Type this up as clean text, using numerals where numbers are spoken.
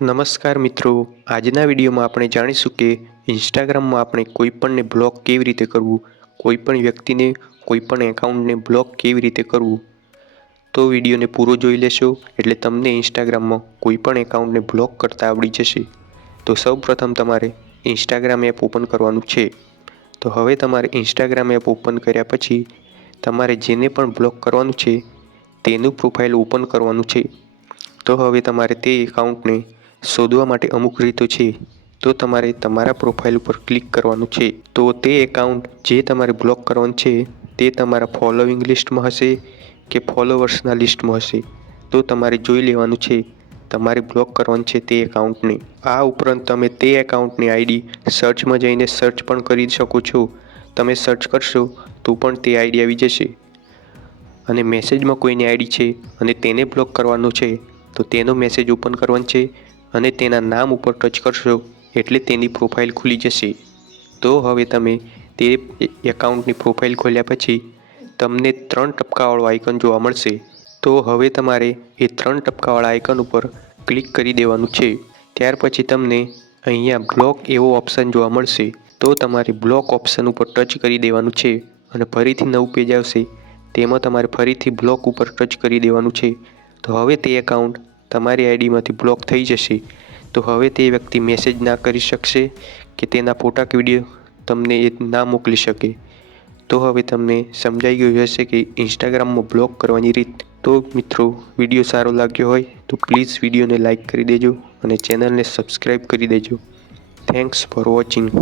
નમસ્કાર મિત્રો, આજના વિડીયોમાં આપણે જાણીશું કે ઇન્સ્ટાગ્રામમાં આપણે કોઈપણને બ્લોક કેવી રીતે કરવું, કોઈપણ વ્યક્તિને કોઈપણ એકાઉન્ટને બ્લોક કેવી રીતે કરવું। તો વિડીયોને પૂરો જોઈ લેશો એટલે તમને ઇન્સ્ટાગ્રામમાં કોઈપણ એકાઉન્ટને બ્લોક કરતા આવડી જશે। તો સૌપ્રથમ તમારે ઇન્સ્ટાગ્રામ એપ ઓપન કરવાનું છે। તો હવે તમારે ઇન્સ્ટાગ્રામ એપ ઓપન કર્યા પછી તમારે જેને પણ બ્લોક કરવાનું છે તેનું પ્રોફાઇલ ઓપન કરવાનું છે। તો હવે તમારે તે એકાઉન્ટને શોધવા માટે અમુક રીતો છે। તો તમારે તમારા પ્રોફાઇલ ઉપર ક્લિક કરવાનું છે। તો તે એકાઉન્ટ જે તમારે બ્લોક કરવાનું છે તે તમારા ફોલોઈંગ લિસ્ટમાં હશે કે ફોલોવર્સના લિસ્ટમાં હશે। તો તમારે જોઈ લેવાનું છે તમારે બ્લોક કરવાનું છે તે એકાઉન્ટને। આ ઉપરાંત તમે તે એકાઉન્ટની આઈડી સર્ચમાં જઈને સર્ચ પણ કરી શકો છો। તમે સર્ચ કરશો તો પણ તે આઈડી આવી જશે। અને મેસેજમાં કોઈની આઈડી છે અને તેને બ્લોક કરવાનો છે તો તેનો મેસેજ ઓપન કરવાનો છે અને તેના નામ ઉપર ટચ કરશો એટલે તેની પ્રોફાઇલ ખુલી જશે। તો હવે તમે તે એકાઉન્ટની પ્રોફાઇલ ખોલ્યા પછી તમને 3 ટપકાવાળું આઇકન જોવા મળશે। તો હવે તમારે એ 3 ટપકાવાળા આઇકન ઉપર ક્લિક કરી દેવાનું છે। ત્યાર પછી તમને અહીંયા બ્લોક એવો ઓપ્શન જોવા મળશે। તો તમારે બ્લોક ઓપ્શન ઉપર ટચ કરી દેવાનું છે અને ફરીથી નવું પેજ આવશે તેમાં તમારે ફરીથી બ્લોક ઉપર ટચ કરી દેવાનું છે। તો હવે તે એકાઉન્ટ તમારી આઈડીમાંથી બ્લોક થઈ જશે। તો હવે તે વ્યક્તિ મેસેજ ના કરી શકશે કે તેના ફોટા કે વિડીયો તમને એ ના મોકલી શકે। તો હવે તમને સમજાઈ ગયું હશે કે ઇન્સ્ટાગ્રામમાં બ્લોક કરવાની રીત। તો મિત્રો, વિડીયો સારો લાગ્યો હોય તો પ્લીઝ વિડીયોને લાઇક કરી દેજો અને ચેનલને સબસ્ક્રાઈબ કરી દેજો। Thanks for watching.